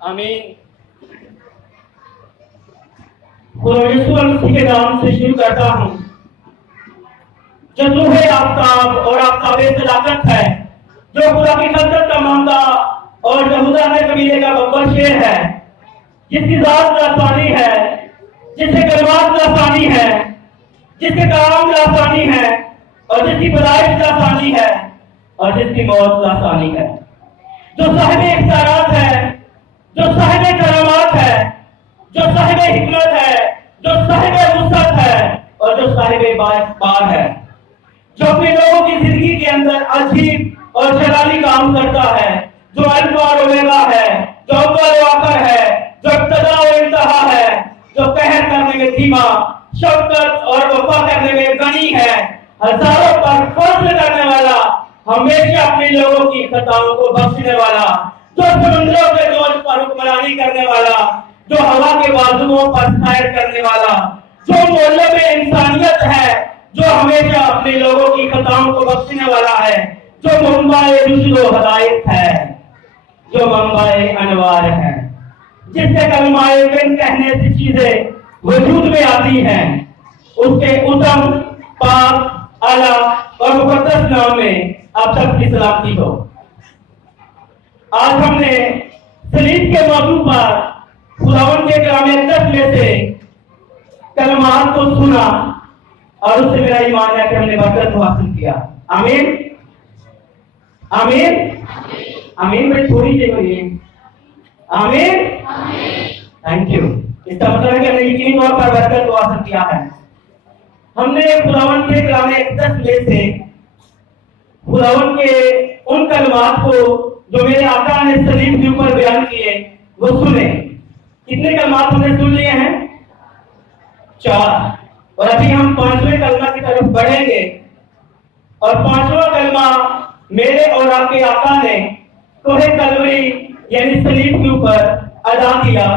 आमीन। खुदा यीशु मसीह के नाम से शुरू करता हूँ। जो रूहे आफ्ताब और आफ्ताब सदाकत है, जो खुदा की खलकत का मामला और यहूदा में कबीले का बब्बर शेर है, जिसकी जात लासानी है, जिसके कलमात लासानी है, जिसके काम लासानी है और जिसकी पैदाइश लासानी है और जिसकी मौत लासानी है, जो साहिब इख्तियारात है, जो साहिब करामात है, जो साहिब हिकमत है, जो साहिब वुसअत है और जो साहिब बार है, जो अपने लोगों की जिंदगी के अंदर अजीब और जलाली काम करता है, जो अल्फा और ओमेगा है, जो अव्वल और आखिर है, जो इब्तिदा और इंतहा है, जो कहर करने में धीमा, शफकत और वफा करने में गनी है, हजारों पर फजल करने वाला, हमेशा अपने लोगों की खताओं को बख्शने वाला, जो समुद्रों के जोश पर हुक्मरानी करने वाला, जो हवा के बाजुओं पर सैर करने वाला, जो मोहल्ले में इंसानियत है, जो हमेशा अपने लोगों की खताओं को बख्शने वाला है, जो मंबाए रुश्द व हदायत है, जो मंबाए अनवार है, जिससे कलमाए बिन कहने से चीजें वजूद में आती हैं, उसके उत्तम पाक आला और मुकद्दस नाम में आप सबकी सलामती हो। आज हमने सलीब के मौजू पर खुदावंद के कलाम अक़दस में से कलमात को सुना और उससे मेरा ईमान है कि हमने बरकत को हासिल किया। आमीन आमीन आमीन। भाई थोड़ी देर हुई है। आमीन थैंक यू। इसका मतलब है कि हमने यकीनी तौर पर बरकत को हासिल किया है। हमने खुदावंद के कलाम अक़दस में से खुदावंद के उन कलमात को जो मेरे आका ने सलीब के ऊपर बयान किए वो सुने। कितने कलमात हमने सुन लिए हैं? 4। और अभी हम 5वें कलमा की तरफ बढ़ेंगे और 5वां कलमा मेरे और आपके आका ने कोहे कलवरी यानी सलीब के ऊपर अदा किया।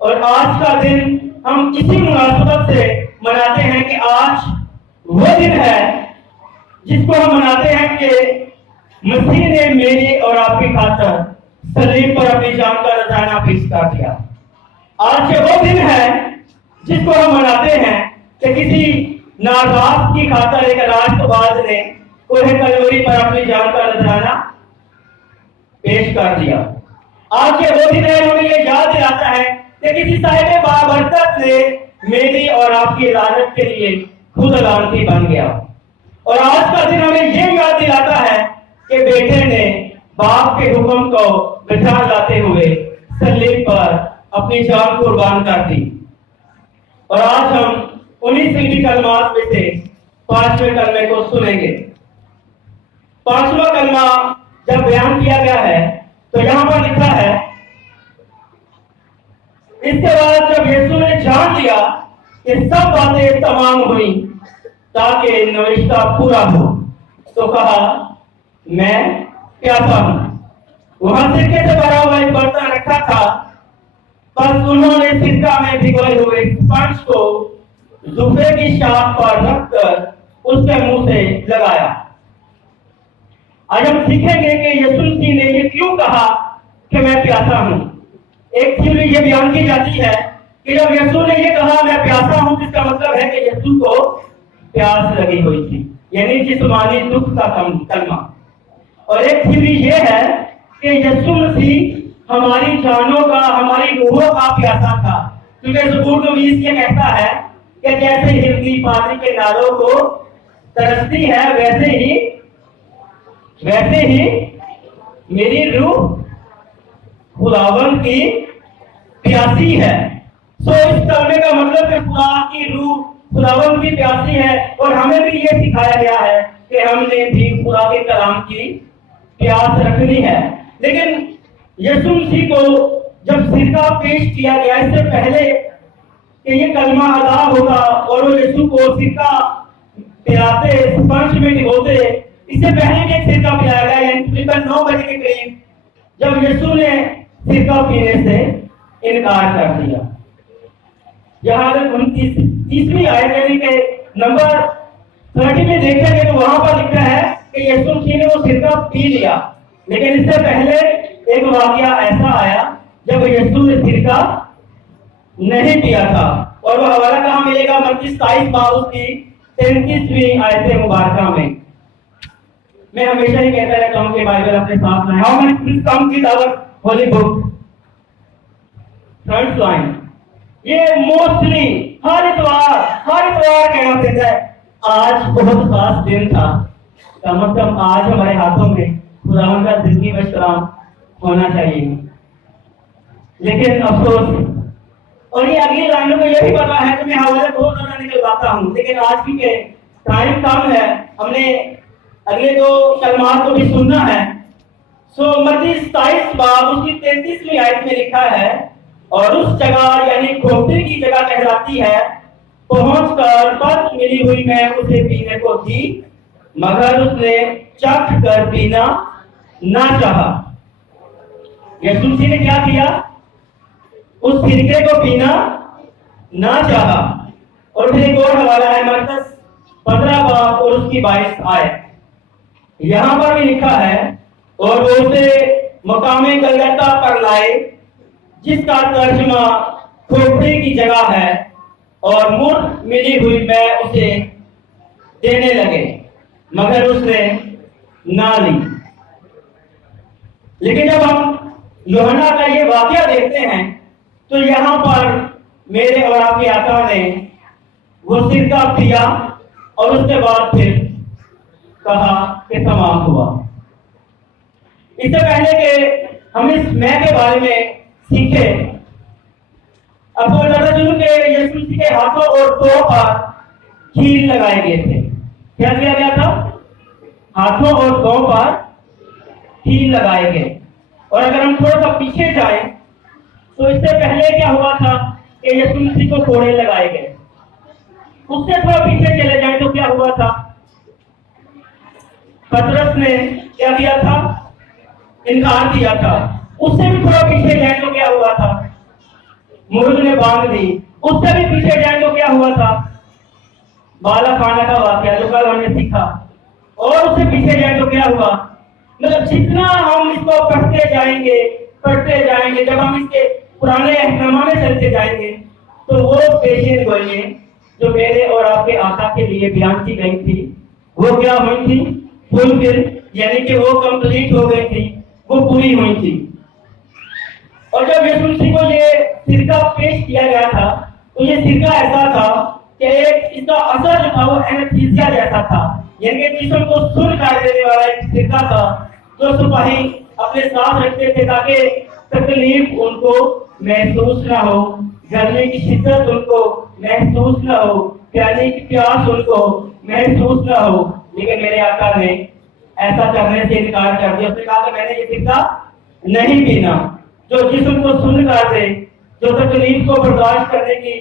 और आज का दिन हम इसी मुनासबत से मनाते हैं कि आज वो दिन है जिसको हम मनाते हैं कि मसीह ने मेरी और आपकी खातर सलीब पर अपनी जान का नजराना पेश कर दिया। आज के वो दिन है जिसको हम मनाते हैं कि किसी नाजात की खातर एक राष्ट्रवाद ने कोहे कलवरी पर अपनी जान का नजराना पेश कर दिया। आज के वो दिन है हमें ये याद दिलाता है कि किसी साहिब बाबरकत ने मेरी और आपकी इजाजत के लिए खुद लानती बन गया। और आज का दिन हमें ये याद दिलाता है कि बेटे ने बाप के हुक्म को बिठा लाते हुए सलीब पर अपनी जान कुर्बान कर दी। और आज हम उन्हीं सलीबी कलमात में से 5वें कलमे को सुनेंगे। 5वां कलमा जब बयान किया गया है तो यहाँ पर लिखा है, इसके बाद जब यीशु ने जान लिया कि सब बातें तमाम हुई ताकि नविश्ता पूरा हो तो कहा, मैं प्यासा हूं। वहां सिरके से भरा हुआ एक बर्तन रखा था, बस उन्होंने सिरका में भिगोए हुए स्पंज को जुफे की शाख पर रखकर उसके मुंह से लगाया। आज हम सीखेंगे कि यीशु मसीह ने ये क्यों कहा कि मैं प्यासा हूं। एक थ्योरी ये बयान की जाती है कि जब यीशु ने ये कहा मैं प्यासा हूं, इसका मतलब है कि यीशु को प्यास लगी हुई थी, यानी जिस्मानी दुख का कलमा। और एक थ्योरी ये है कि यीशु मसीह हमारी जानों का, हमारी रूहों का प्यासा था, क्योंकि ज़बूर नवीस ये कहता है कि जैसे हिरनी पानी के नालों को तरसती है वैसे ही मेरी रूह खुदावंद की प्यासी है। सो इस कलमे का मतलब है खुदा की रूह खुदावंद की प्यासी है। और हमें भी ये सिखाया गया है कि हमने भी खुदा के कलाम की प्यास रखनी है। लेकिन यीशु मसीह को जब सिरका पेश किया गया, इससे पहले कि ये कलमा अदा होगा और वो यीशु को सिरका पिलाते, स्पंज में भिगोते, इससे पहले कि सिरका पिलाया गया, यानी तकरीबन 9 बजे के करीब जब यीशु ने सिरका पीने से इनकार कर दिया। यहाँ तक 30वीं आयत यानी कि नंबर 30 में देखेंगे तो वहां पर लिखा है कि यीशु मसीह ने वो सिरका पी लिया, लेकिन इससे पहले ایک واقعہ ایسا آیا جب یسوع نے سرکہ نہیں پیا تھا، اور وہ حوالہ کہاں ملے گا؟ متی 27 باب اس کی 33ویں آیت مبارکہ میں۔ میں ہمیشہ ہی کہتا رہتا ہوں کہ بائبل اپنے ساتھ لائیں۔ How many please come with our holy book? Front line. یہ موسٹلی ہر اتوار کہنا پڑتا ہے آج بہت خاص دن تھا، کم از کم آج ہمارے ہاتھوں میں خداوند کا زندگی و سلام ہونا چاہیے، لیکن افسوس، اور یہ اگلی لائنوں میں یہ بھی پتا ہے کہ میں حوالے بہت زیادہ نکلواتا ہوں، لیکن آج کی کہ ٹائم کم ہے، ہم نے اگلے 2 کلمات کو بھی سننا ہے۔ سو متی 27 باب اس کی 33ویں آیت میں لکھا ہے، اور اس جگہ یعنی کھوپڑی کی جگہ کہلاتی ہے، پہنچ کر بد ملی ہوئی میں اسے پینے کو دی، مگر اس نے چکھ کر پینا نہ چاہا۔ یسوع نے کیا کیا؟ اس سرکے کو پینا نہ چاہا۔ اور پھر ایک اور حوالہ ہے مرکز 15 باب اور اس کی 22 آیت، یہاں پر بھی لکھا ہے، اور وہ اسے مقام گلگتہ پر لائے، جس کا ترجمہ کھوپڑی کی جگہ ہے، اور مر ملی ہوئی میں اسے دینے لگے، مگر اس نے نہ لی۔ لیکن جب ہم یوحنا کا یہ واقعہ دیکھتے ہیں تو یہاں پر میرے اور آپ کے آقا نے وہ سرکہ پیا، اور اس کے بعد پھر کہا کہ تمام ہوا۔ اس سے پہلے کہ ہم اس میں کے بارے میں سیکھے، اب وہ پتہ چلو کہ یسوع کے ہاتھوں اور پاؤں پر کیل لگائے گئے تھے۔ کیا کیا گیا تھا؟ ہاتھوں اور پاؤں پر کیل لگائے گئے۔ اور اگر ہم تھوڑا سا پیچھے جائیں تو اس سے پہلے کیا ہوا تھا کہ یسوع مسیح کو کوڑے لگائے گئے۔ اس سے تھوڑا پیچھے چلے جائیں تو کیا ہوا تھا؟ پطرس نے کیا کیا تھا؟ انکار کیا تھا۔ اس سے بھی تھوڑا پیچھے جائیں تو کیا ہوا تھا؟ مرد نے باندھ دی۔ اس سے بھی پیچھے جائیں تو کیا ہوا تھا؟ بالا کھانا کا واقعہ جو کل ہم نے سیکھا۔ اور اس سے پیچھے جائیں تو کیا ہوا؟ مطلب جتنا ہم اس کو پڑھتے جائیں گے، جب ہم اس کے پرانے احکامات میں چلتے جائیں گے تو وہ پیشین گوئیاں جو میرے اور آپ کے آقا کے لیے بیان کی گئی تھی وہ کیا ہوئی تھی؟ فلفل، یعنی کہ وہ کمپلیٹ ہو گئی تھی، وہ پوری ہوئی تھی۔ اور جب یسوع مسیح کو یہ سرکہ پیش کیا گیا تھا تو یہ سرکہ ایسا تھا کہ ایک اس کا اثر جو تھا وہ اینستھیزیا جیسا تھا، یعنی کہ جسم کو سن کر دینے والا ایک سرکہ تھا جو سپاہی اپنے ساتھ رکھتے تھے تاکہ تکلیف ان کو محسوس نہ ہو، گرمی کی شدت ان کو محسوس نہ ہو، پیانے کی پیاس ان کو محسوس نہ ہو۔ لیکن میرے آقا نے ایسا کرنے سے انکار کر دیا۔ اس نے کہا کہ میں نے یہ سرکہ نہیں پینا جو جسم کو سن کر دے، جو تکلیف کو برداشت کرنے کی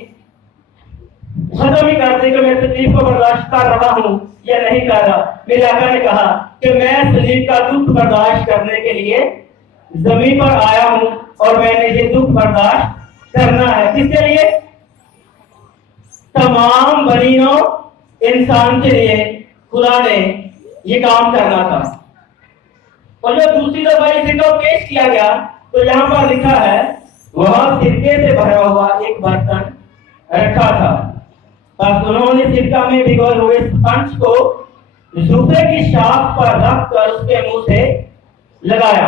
ختم ہی کر دے کہ میں تکلیف کو برداشت کر رہا ہوں یا نہیں کر رہا۔ میرے آقا نے کہا کہ میں صلیب کا دکھ برداشت کرنے کے لیے زمین پر آیا ہوں، اور میں نے یہ دکھ برداشت کرنا ہے۔ کس کے لیے؟ تمام بنی نوع انسان کے لیے خدا نے یہ کام کرنا تھا۔ اور جب دوسری دفعہ یہ سرکہ پیش کیا گیا تو یہاں پر لکھا ہے وہاں سرکے سے بھرا ہوا ایک برتن رکھا تھا، بس انہوں نے سرکہ میں بھگوئے ہوئے اسپنج کو زوفے کی شاخ پر رکھ کر اس کے منہ سے لگایا۔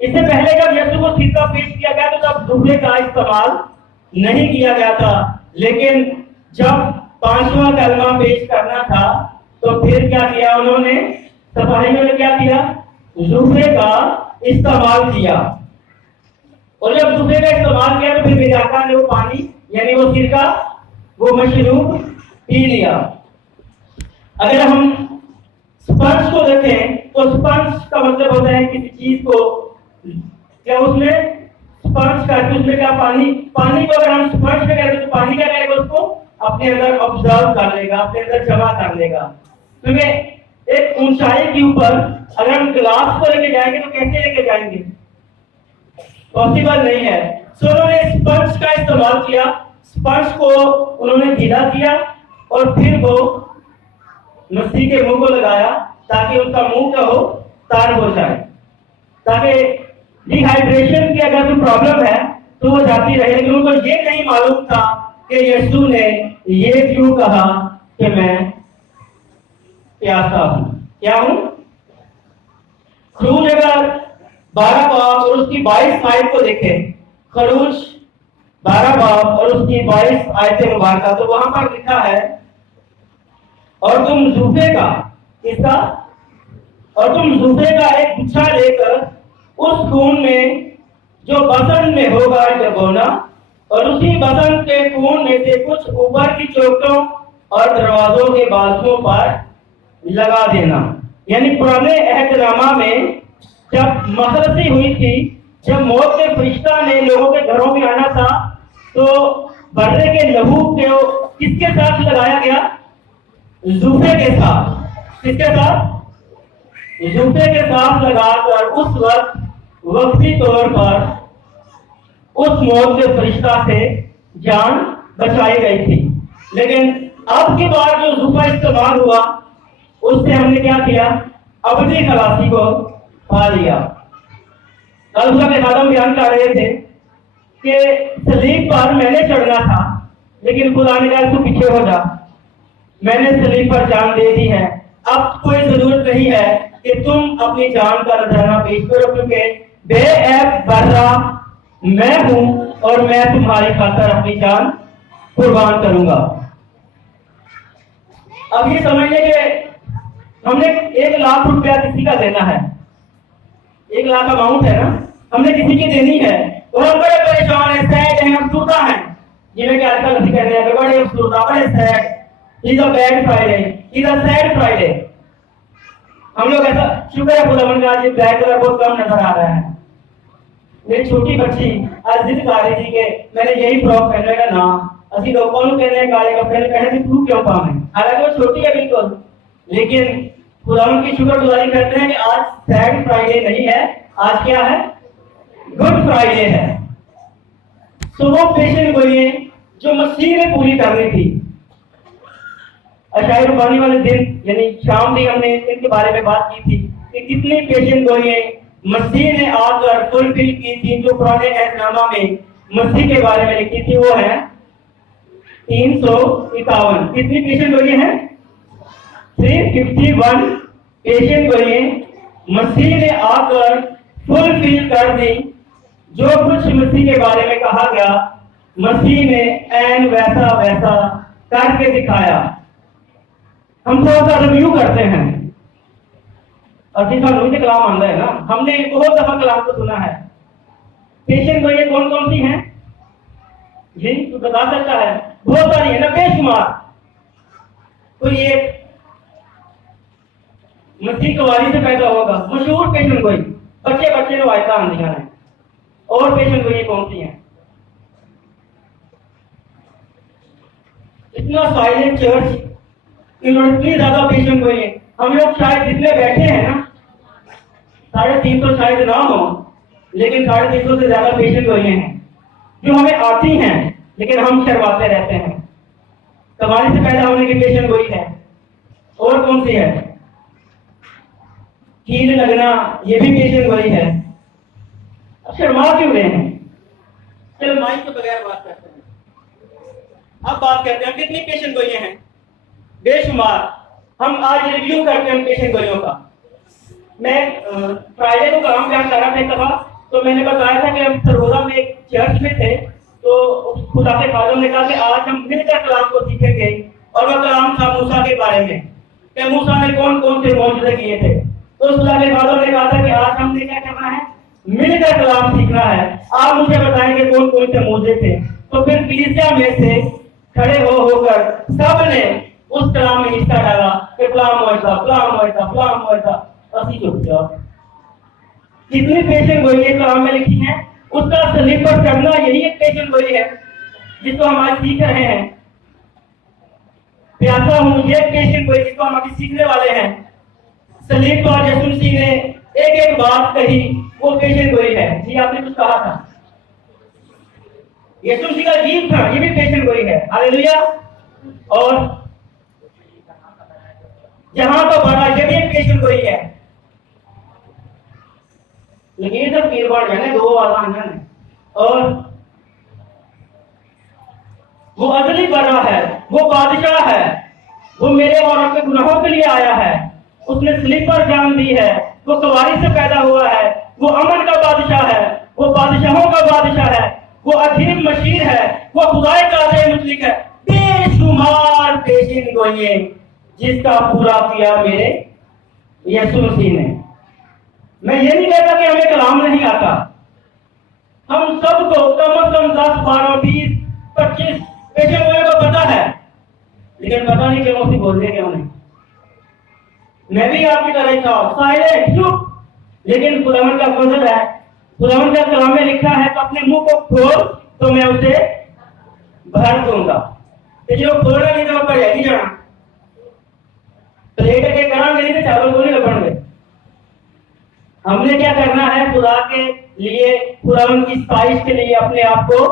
اس سے پہلے جب یسوع کو سرکہ پیش کیا گیا تو تب زوفے کا استعمال نہیں کیا گیا تھا، لیکن جب 5واں کلمہ پیش کرنا تھا تو پھر کیا کیا انہوں نے؟ سپاہیوں نے کیا کیا؟ زوفے کا استعمال کیا۔ اور جب زوفے کا استعمال کیا تو پھر میرے آقا نے وہ پانی یعنی وہ سرکہ وہ مشروب پی لیا۔ اگر ہم سپنج کو دیکھیں تو سپنج کا مطلب ہوتا ہے کسی چیز کو کیا اس میں سپنج کر کے اس میں کیا پانی کو اگر ہم سپنج میں کریں تو پانی کیا کرے گا؟ اس کو اپنے اندر آبزرو کر لے گا، اپنے اندر جمع کر لے گا۔ تو میں ایک اونچائی کے اوپر اگر ہم گلاس کو لے کے جائیں گے تو کیسے لے کے جائیں گے؟ پاسبل نہیں ہے۔ سو انہوں نے سپنج کا استعمال کیا، سپنج کو انہوں نے ڈھیلا کیا اور پھر وہ مسیح کے منہ کو لگایا تاکہ ان کا منہ کیا ہو؟ تار ہو جائے۔ ताकि डिहाइड्रेशन की अगर कोई प्रॉब्लम है तो वो जाती रहे। लेकिन उनको ये नहीं मालूम था कि यीशु ने ये क्यों कहा कि मैं प्यासा हूं। क्या हूं? खरूज अगर 12 बाब और उसकी 22 आयत को देखें, खरूज 12 बाब और उसकी 22 आयतें मुबारक, तो वहां पर लिखा है, और तुम जूफे का इसका और तुम जूफे का एक गुच्छा लेकर उस खून में जो बसन में होगा डुबोना, और उसी बसन के खून में से कुछ ऊपर की चौखटों और दरवाजों के बाजुओं पर लगा देना। यानी पुराने अहदनामा में जब मसरती हुई थी, जब मौत के फरिश्ता ने लोगों के घरों में आना था, तो बर्रे के लहू को किसके साथ लगाया गया? जूफे के साथ। किसके साथ? जूफे के साथ लगाकर उस वक्त वक्ती तौर पर उस मौत के फरिश्ता से जान बचाई गई थी। लेकिन अब की बार जो जूफा इस्तेमाल हुआ, उससे हमने क्या किया? अबदी खलासी को पा लिया। कल के खादम बयान कर रहे थे कि सलीब पर मैंने चढ़ना था, लेकिन खुदा ने कहा तू पीछे हो जा, मैंने सलीब पर जान दे दी है, अब कोई जरूरत नहीं है कि तुम अपनी जान का नजराना पेश करो, क्योंकि बेऐब बर्रा मैं हूं और मैं तुम्हारी खातर अपनी जान कुर्बान करूंगा। अब ये समझ लें कि हमने 1 लाख रुपया किसी का देना है, 1 लाख अमाउंट है ना, हमने किसी की देनी है, और हम बड़े परेशान है, सैड है, अफसुर्दा है। जिन्हें कि आजकल हम कह रहे हैं बड़े अफसुर्दा, बड़े sad, is a bad Friday, is a sad Friday. हम लोग ऐसा, शुक्र है खुदा का आज ब्लैक कलर बहुत कम नजर आ रहा है। मेरी छोटी बच्ची आज जिद कर रही थी कि मैंने यही फ्रॉक पहनने का ना, असि लोगों को कहने हैं काले कपड़े पहने थे, तू क्यों काम है? हालांकि वो छोटी है बिल्कुल, लेकिन खुदा की शुक्रगुजारी करते हैं कि आज सैड फ्राइडे नहीं है, आज क्या है? गुड फ्राइडे है। तो वो पेशेंट गोलियां जो मसीह ने पूरी करनी थी, अशायर रुबानी वाले दिन यानी शाम भी हमने इनके बारे में बात की थी कि कितनी पेशेंट गोलियां मसीह ने आकर फुलफिल की थी, जो पुराने एहदनामा में मसीह के बारे में लिखी थी। वो है 351। कितनी पेशेंट गोलियां हैं? 351 पेशेंट गोलियां मसीह ने आकर फुलफिल कर दी। जो कुछ मसीह के बारे में कहा गया, मसीह ने ऐन वैसा वैसा करके दिखाया। हम थोड़ा सा रिव्यू करते हैं, अभी मुझे कलाम आंदा है ना, हमने बहुत दफा कलाम को सुना है। पेशेंट गोलियां कौन कौन सी हैं जी? तो बता सकता है? बहुत सारी है ना, बेशुमार। तो ये मसीह कुंवारी से पैदा होगा, मशहूर पेशेंट गोली, बच्चे बच्चे ने वायदा आंदियां हैं। और पेशेंट गोलियां कौन सी हैं? इतना साइलेंट चर्च, इन्होंने इतनी ज्यादा पेशेंट गोलियां, हम लोग शायद जितने बैठे हैं ना, 350 शायद ना हो, लेकिन 350 से ज्यादा पेशेंट गोलियां हैं जो हमें आती हैं, लेकिन हम शर्माते रहते हैं। कमाने से पैदा होने की पेशेंट गोली है। और कौन सी है? कील लगना, ये भी पेशेंट गोली है। अब शर्मा क्यों रहे हैं? चलो माइक के बगैर बात करते हैं। अब बात करते हैं कितनी पेशेंट गोलियां हैं? बेशुमार। हम आज रिव्यू करते हैं पेशेंट गोलियों का। मैं फ्राइडे को काम कर रहा था एक दफा, तो मैंने बताया था कि हम सरगोदा में एक चर्च में थे, तो खुदा के खादम ने कहा कि आज हम मिलकर कलाम को सीखेंगे, और वह कलाम था मूसा के बारे में कि मूसा ने कौन कौन से मौजूदे किए थे। तो खुदा के खादम ने कहा था कि आज हमने क्या करना है? मिलकर कलाम सीखना है। आप मुझे बताएं कि कौन कौन से मौजूदे थे। तो फिर कलीसिया में से खड़े होकर सब ने उस कलाम में हिस्सा डाला कि कलाम मौजूदा, कलाम मौजूदा, कलाम मौजूदा। असी चुप जाओ। कितनी पेशेंट गोली कलाम में लिखी है? उसका सलीब पर चढ़ना, यही एक पेशेंट गोली है जिसको हम आज सीख रहे हैं। प्यासा हूं, ये पेशेंट गोली जिसको हम अभी सीखने वाले हैं। सलीब पर यीशु मसीह ने एक एक बात कही, वो पेशेंट गोली है। जी आपने कुछ कहा था, यीशु मसीह का गीत था, ये भी पेशेंट गोली है। हालेलुया। और जहां तो बड़ा, ये भी एक पेशेंट गोली है। लेकिन जब पीर बढ़ जाने दो आसान है और वो अजली बड़ा है, वो बादशाह है, वो मेरे और आपके गुनाहों के लिए आया है, उसने स्लीपर जान दी है, वो सवारी से पैदा हुआ है, वो अमन का बादशाह है, वो बादशाहों का बादशाह है, वो अजीम मशीर है, वो खुदाए कादे मुतलिक है, बेशुमार पेशीन गोइए जिसका पूरा किया मेरे यीशु मसीह ने। मैं ये नहीं कहता कि हमें कलाम नहीं आता, हम सबको कम से कम 10, 12, 20, 25 पेशेंट गोइयों को पता है, लेकिन पता नहीं क्यों उसे बोलते क्यों नहीं। मैं भी आपकी तरह था, साइलेंट चुप, लेकिन खुदावन का फजल है, खुदावन का कलाम में लिखा है तो अपने मुंह को खोल तो मैं उसे भर दूंगा। तो जो खोलना नहीं तो पड़ेगी जाना प्लेट के कराम नहीं तो चावल को नहीं लगेंगे। हमने क्या करना है, खुदा के लिए, खुदावन की स्पाइस के लिए अपने आप को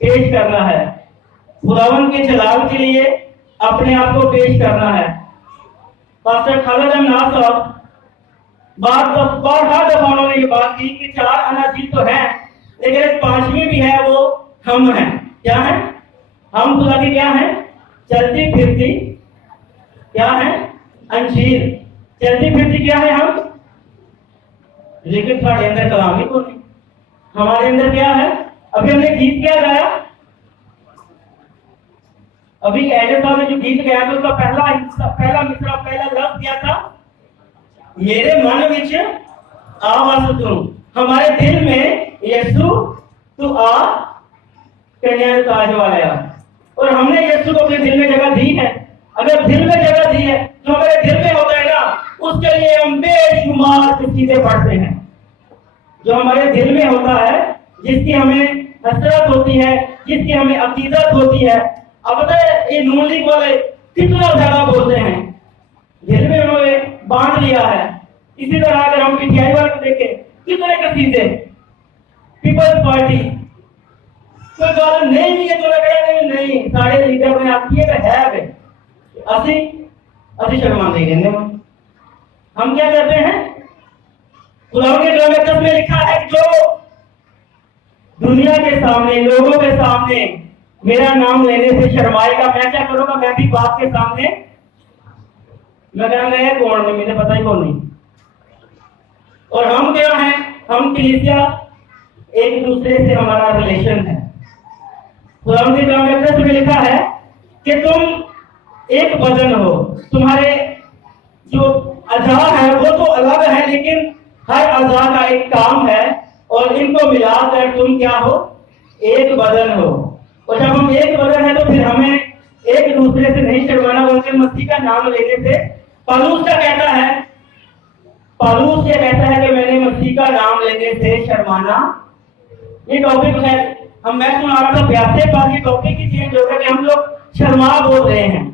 पेश करना है, खुदावन के जलाल के लिए अपने आप को पेश करना है। पास्टर खालिद अहमद साहब बारहा दफा उन्होंने ये बात की कि 4 अनाजील तो है, लेकिन एक 5वीं भी है, वो हम हैं। क्या है? हम खुदा की क्या है? चलती फिरती क्या है? अंजीर। चलती फिरती क्या है हम? लेकिन तुम्हारे अंदर कलाम ही कोई नहीं। हमारे अंदर क्या है? अभी हमने गीत क्या गाया, अभी एडर साहब ने जो गीत गाया था उसका पहला हिस्सा, पहला मिसरा, पहला लफ्ज क्या था? मेरे मन विच आवास तू। हमारे दिल में यीशु तू आ कन्या ताज वाला। और हमने यीशु को अपने दिल में जगह दी है। अगर दिल में जगह दी है जो हमारे दिल में होता है ना, उसके लिए हम बेशुमार चीजें पढ़ते हैं। जो हमारे दिल में होता है, जिसकी हमें हसरत होती है, जिसकी हमें अकीदत होती है। अब पता है ये नून लीग वाले कितना ज्यादा बोलते हैं, दिल में उन्होंने बांध लिया है। इसी तरह अगर हम पीटीआई वाले को देखें, कितने कसीदे, पीपल्स पार्टी कोई गल नहीं भी है तो नहीं सारे लीडर ने आखी है वे असी शर्मांदे कहते हैं। हम क्या करते हैं? खुदावंद के कलाम में लिखा है जो दुनिया के सामने, लोगों के सामने मेरा नाम लेने से शर्माएगा, मैं क्या करूंगा? मैं भी बाप के सामने मैं कहूंगा कौन नहीं, मुझे पता ही कौन नहीं। और हम क्या हैं? हम कलीसिया, एक दूसरे से हमारा रिलेशन है। खुदावंद के कलाम में लिखा है कि तुम एक बदन हो, तुम्हारे जो अज़ा है वो तो अलग है, लेकिन हर अज़ा का एक काम है और इनको मिलाकर तुम क्या हो? एक बदन हो। और जब हम एक बदन है तो फिर हमें एक दूसरे से नहीं शर्माना, बल्कि मसीह का नाम लेने से। पौलुस क्या कहता है? पौलुस ये कहता है कि मैंने मसीह का नाम लेने से शर्माना। ये टॉपिक है, मैं सुना रहा था ब्यासे पर, ये टॉपिक ही चेंज हो गया कि हम लोग शर्मा बोल रहे हैं।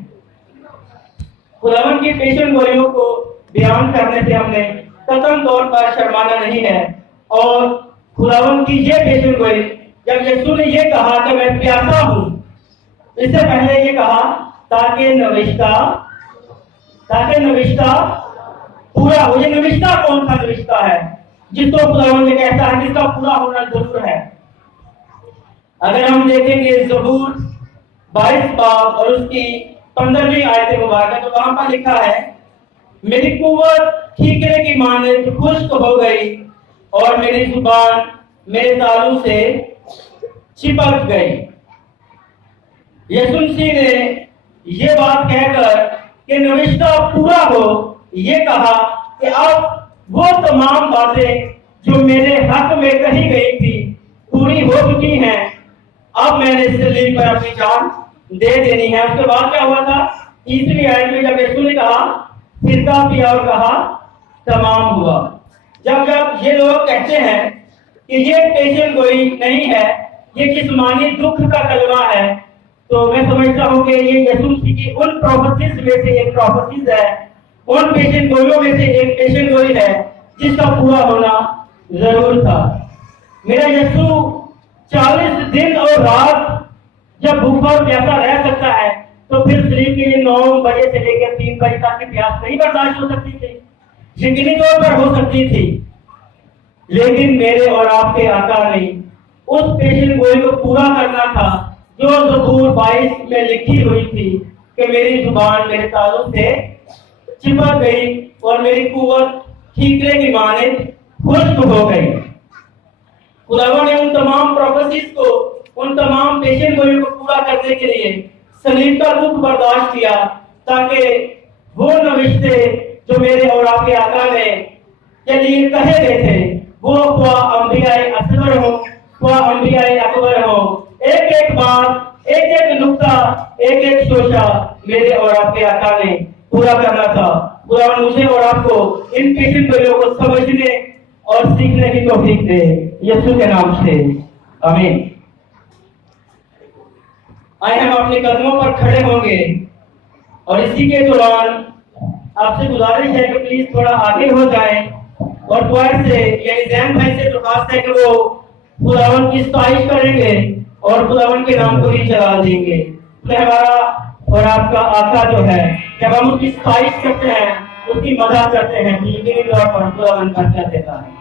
खुदावंद की पेशन गोलियों को बयान करने से हमने कतई तौर पर शर्माना नहीं है। और खुदावंद की ये पेशन गोली, जब यीशु ने ये कहा कि मैं प्यासा हूं, इससे पहले ये कहा ताकि नविश्ता पूरा हो। ये नविश्ता कौन सा नविश्ता है? जिसको खुदावंद ने कहता है जिसका पूरा होना जरूर है। अगर हम देखेंगे ज़बूर 22 बाब और उसकी 15वीं आयत मुबारक, तो वहां पर लिखा है मेरी कुव्वत ठीकरे की मानद खुश्क हो गई और मेरी जुबान मेरे तालू से चिपक गई। यीशु मसीह ने ये बात कहकर कि नविश्ता पूरा हो, ये कहा कि अब वो तमाम बातें जो मेरे हक में कही गई थी पूरी हो चुकी हैं, अब मैंने सलीब पर अपनी जान दे देनी है। उसके बाद क्या हुआ था? तीसरी आयत में जब यीशु ने कहा सिरका पिया और कहा तमाम हुआ। जब ये लोग कहते हैं कि ये पेशेंट गोई नहीं है, ये जिस्मानी दुख का कलमा है, तो मैं समझता हूँ कि ये यीशु मसीह की उन प्रोफेसीज में से एक प्रोफेसीज है, उन पेशेंट गोइयों में से एक पेशेंट गोई है जिसका पूरा होना जरूर था। मेरा यीशु 40 दिन और रात जब भूखा और प्यासा रह सकता है, तो फिर शरीर के लिए 9 बजे से लेकर 3 बजे तक की प्यास नहीं बर्दाश्त हो सकती थी, यकीनी तौर पर हो सकती थी। لیکن میرے اور آپ کے آقا نے اس پیشن گوئی کو پورا کرنا تھا جو زبور 22 میں لکھی ہوئی تھی کہ میری زبان میرے تعلق سے چپک گئی اور میری قوت ٹھیکرے کی مانند خشک ہو گئی۔ خداوند نے ان تمام پروفیسیز کو، ان تمام پیشن گوئی کو پورا کرنے کے لیے صلیب کا دکھ برداشت کیا، تاکہ وہ نوشتے جو میرے اور آپ کے آقا نے کے لیے کہے گئے تھے، وہ خواہ انبیاء اصغر ہوں خواہ انبیاء اکبر ہوں، ایک ایک بات، ایک ایک نقطہ، ایک ایک شوشہ میرے اور آپ کے آقا نے پورا کرنا تھا۔ خداوند مجھے اور آپ کو ان پیشن گوئیوں کو سمجھنے اور سیکھنے کی توفیق دے، یسوع کے نام سے آمین۔ آئے ہم اپنے قدموں پر کھڑے ہوں گے اور اسی کے دوران آپ سے گزارش ہے کہ پلیز تھوڑا آگے ہو جائیں اور کوائر سے یعنی زین بھائی سے درخواست ہے کہ وہ خداوند کی ستائش کریں گے اور خداوند کے نام کو ہی چلا دیں گے۔ ہمارا اور آپ کا آقا جو ہے، جب ہم اس کی ستائش کرتے ہیں، اس کی مدح کرتے ہیں، تو یقینی طور پر خداوند برکت دیتا ہے۔